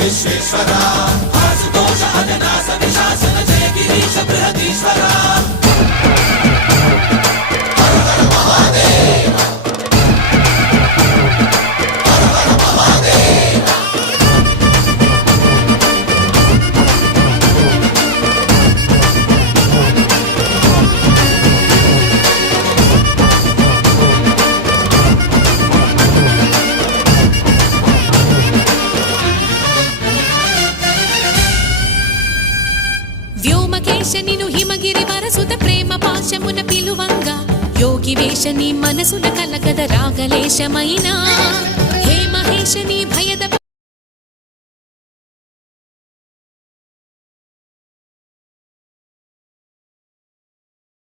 విశ్వేశ్వరా ఆశుతోష అజనాస విశాసన జయ గిరీశ బృహదీశ్వరా హర హర మహాదేవ హర హర మహాదేవ వ్యోమకేశనిను హిమగిరి వరసుత ప్రేమ పాశమున పిలువంగా యోగి వేషని మనసున కలకద రాగలేశమైనా హే మహేశని భయద